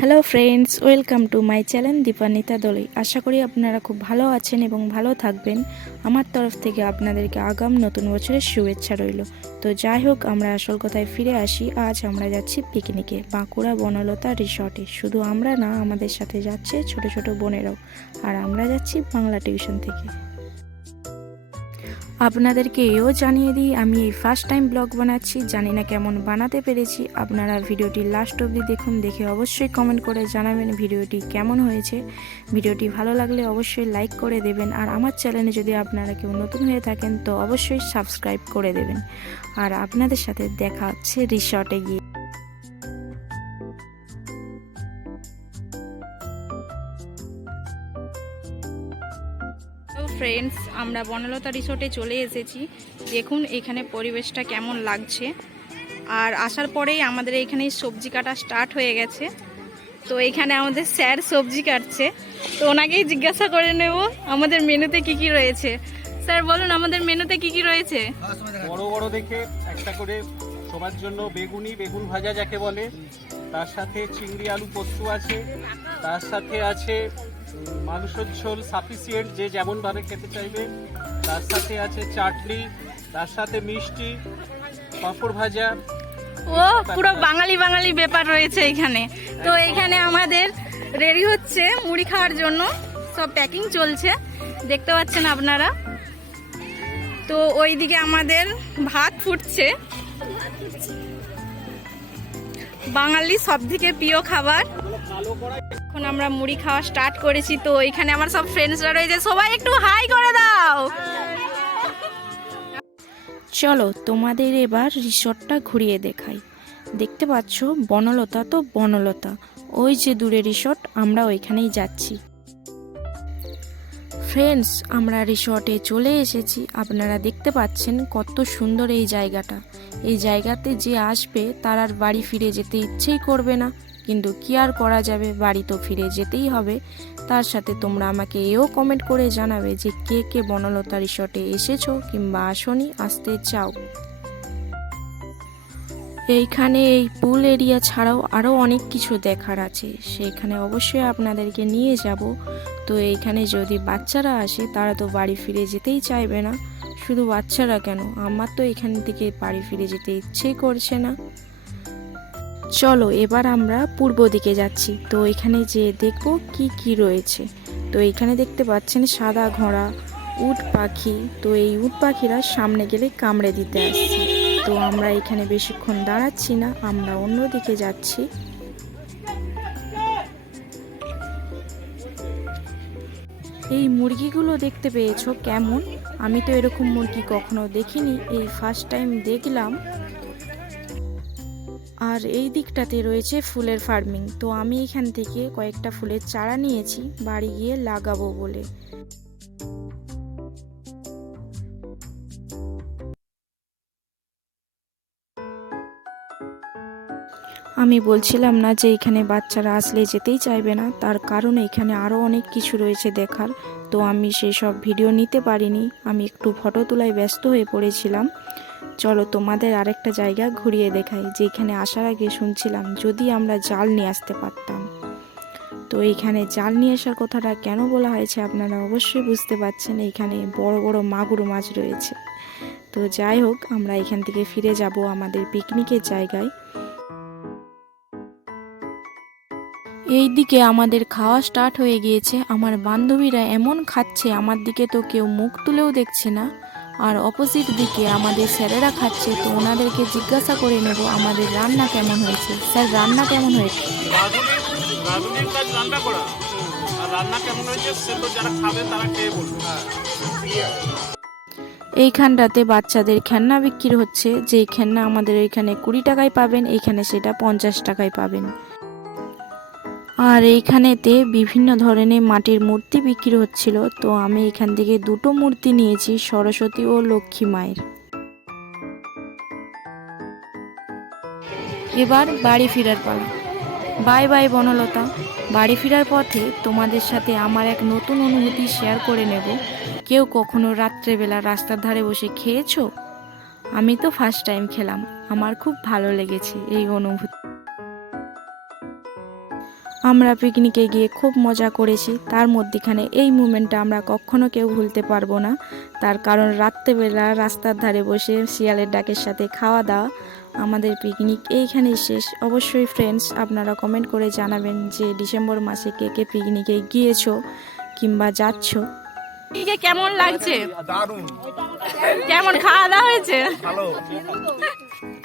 Hello friends, welcome to my channel Dipanwita Dolui. আশা করি আপনারা খুব ভালো আছেন এবং ভালো থাকবেন। আমার তরফ থেকে আপনাদেরকে আগাম নতুন বছরের শুভেচ্ছা রইল। তো যাই হোক, আমরা আসল কথায় ফিরে আসি। আজ আমরা যাচ্ছি পিকনিকে বাঁকুড়া বনলতা রিসর্টে। শুধু আমরা না, আমাদের সাথে যাচ্ছে ছোট ছোট বোনেরাও। আর আমরা যাচ্ছি বাংলা টিউশন থেকে। আপনাদেরকে এও জানিয়ে দিই, আমি এই ফার্স্ট টাইম ব্লগ বানাচ্ছি, জানি না কেমন বানাতে পেরেছি। আপনারা ভিডিওটি লাস্ট অবধি দেখুন, দেখে অবশ্যই কমেন্ট করে জানাবেন ভিডিওটি কেমন হয়েছে। ভিডিওটি ভালো লাগলে অবশ্যই লাইক করে দেবেন, আর আমার চ্যানেলে যদি আপনারা কেউ নতুন হয়ে থাকেন তো অবশ্যই সাবস্ক্রাইব করে দেবেন। আর আপনাদের সাথে দেখা হচ্ছে রিসর্টে গিয়ে। তো ফ্রেন্ডস, আমরা বনলতা রিসোর্টে চলে এসেছি। দেখুন এখানে পরিবেশটা কেমন লাগছে। আর আসার পরেই আমাদের এখানে সবজি কাটা স্টার্ট হয়ে গেছে। তো এখানে আমাদের স্যার সবজি কাটছে, তো ওনাকেই জিজ্ঞাসা করে নেব আমাদের মেনুতে কি কি রয়েছে। স্যার বলুন, আমাদের মেনুতে কি কি রয়েছে? বড় বড় দেখে একটা করে সবার জন্য বেগুন ভাজা যাকে বলে, তার সাথে চিংড়ি আলু পোস্ত আছে, তার সাথে আছে মাংসের ঝোল সাফিসিয়েন্ট যে যেমন ভাবে খেতে চাইবে, তার সাথে আছে চাটনি, তার সাথে মিষ্টি, পাঁপড় ভাজা। ও পুরো বাঙালি বাঙালি ব্যাপার রয়েছে এখানে। তো এখানে আমাদের রেডি হচ্ছে মুড়ি খাওয়ার জন্য, সব প্যাকিং চলছে, দেখতে পাচ্ছেন আপনারা। তো ওইদিকে আমাদের ভাত ফুটছে, বাঙালি সব থেকে প্রিয় খাবার। এখন আমরা মুড়ি খাওয়া স্টার্ট করেছি। তো এখানে আমার সব ফ্রেন্ডসরা রয়েছে, সবাই একটু হাই করে দাও। চলো তোমাদের এবার রিসর্টটা ঘুরিয়ে দেখাই। দেখতে পাচ্ছ বনলতা, তো বনলতা ওই যে দূরে রিসর্ট, আমরা ওইখানেই যাচ্ছি। ফ্রেন্ডস, আমরা রিসর্টে চলে এসেছি। আপনারা দেখতে পাচ্ছেন কত সুন্দর এই জায়গাটা। এই জায়গাতে যে আসবে তার আর বাড়ি ফিরে যেতে ইচ্ছেই করবে না, কিন্তু কি আর করা যাবে, বাড়ি তো ফিরে যেতেই হবে। তার সাথে তোমরা আমাকে এও কমেন্ট করে জানাবে যে কে কে বনলতা রিসর্টে এসেছো কিংবা আসোনি, আসতে চাও। এইখানে এই পুল এরিয়া ছাড়াও আরও অনেক কিছু দেখার আছে, সেখানে অবশ্যই আপনাদেরকে নিয়ে যাব। তো এইখানে যদি বাচ্চারা আসে তারা তো বাড়ি ফিরে যেতেই চাইবে না। শুধু বাচ্চারা কেন, আমার তো এখান থেকে বাড়ি ফিরে যেতে ইচ্ছেই করছে না। চলো এবার আমরা পূর্ব দিকে যাচ্ছি। তো এখানে যে দেখবো কি কি রয়েছে। তো এখানে দেখতে পাচ্ছেন সাদা ঘোড়া, উট পাখি। তো এই উট পাখিরা সামনে গেলে কামড়ে দিতে আসছে। তো আমরা এখানে বেশিক্ষণ দাঁড়াচ্ছি না, আমরা অন্যদিকে যাচ্ছি। এই মুরগিগুলো দেখতে পেয়েছো কেমন? আমি তো এরকম মুরগি কখনো দেখিনি, এই ফার্স্ট টাইম দেখলাম। আর এই দিকটাতে রয়েছে ফুলের ফার্মিং। তো আমি এখান থেকে কয়েকটা ফুলের চারা নিয়েছি বাড়ি গিয়ে লাগাবো বলে। আমি বলছিলাম না যে এখানে বাচ্চারা আসলে যেতেই চাইবে না, তার কারণ এখানে আরও অনেক কিছু রয়েছে দেখার। তো আমি সেই সব ভিডিও নিতে পারিনি, আমি একটু ফটো তোলায় ব্যস্ত হয়ে পড়েছিলাম। চলো তোমাদের আরেকটা জায়গা ঘুরিয়ে দেখাই, যেখানে আসার আগে শুনছিলাম যদি আমরা জাল নিয়ে আসতে পারতাম। তো এইখানে জাল নিয়ে আসার কথাটা কেন বলা হয়েছে আপনারা অবশ্যই বুঝতে পারছেন, এইখানে বড় বড় মাগুর মাছ রয়েছে। তো যাই হোক, আমরা এখান থেকে ফিরে যাব আমাদের পিকনিকের জায়গায়। এই দিকে আমাদের খাওয়া স্টার্ট হয়ে গিয়েছে। আমার বান্ধবীরা এমন খাচ্ছে, আমার দিকে তো কেউ মুখ তুলেও দেখছে না। আর অপোজিট দিকে আমাদের স্যারেরা খাচ্ছে, তো ওনাদেরকে জিজ্ঞাসা করে নেব আমাদের রান্না কেমন হয়েছে। স্যার, রান্না কেমন হয়েছে? রাঁধুনির কাজ রান্না করা, আর রান্না কেমন হয়েছে সে তো যারা খাবে তারা খেয়ে বলবে। এইখানটাতে বাচ্চাদের খেলনা বিক্রি হচ্ছে, যেই খেলনা আমাদের এখানে 20 টাকায় পাবেন, এইখানে সেটা 50 টাকায় পাবেন। আর এইখানেতে বিভিন্ন ধরনের মাটির মূর্তি বিক্রি হচ্ছিল। তো আমি এখান থেকে দুটো মূর্তি নিয়েছি, সরস্বতী ও লক্ষ্মী মায়ের। এবার বাড়ি ফেরার পালা। Bye bye Banalata. বাড়ি ফেরার পথে তোমাদের সাথে আমার এক নতুন অনুভূতি শেয়ার করে নেব। কেউ কখনো রাত্রেবেলা রাস্তার ধারে বসে খেয়েছো? আমি তো ফার্স্ট টাইম খেলাম, আমার খুব ভালো লেগেছে এই অনুভূতি। আমরা পিকনিকে গিয়ে খুব মজা করেছি। তার মধ্যেখানে এই মুমেন্টটা আমরা কখনো কেউ ভুলতে পারবো না। তার কারণ রাত্রেবেলা রাস্তার ধারে বসে শিয়ালের ডাকের সাথে খাওয়া দাওয়া। আমাদের পিকনিক এইখানেই শেষ। অবশ্যই ফ্রেন্ডস আপনারা কমেন্ট করে জানাবেন যে ডিসেম্বর মাসে কে কে পিকনিকে গিয়েছো কিংবা যাচ্ছো। পিকনিকে কেমন লাগছে? দারুণ কেমন খাওয়া দাওয়া হয়েছে? ভালো।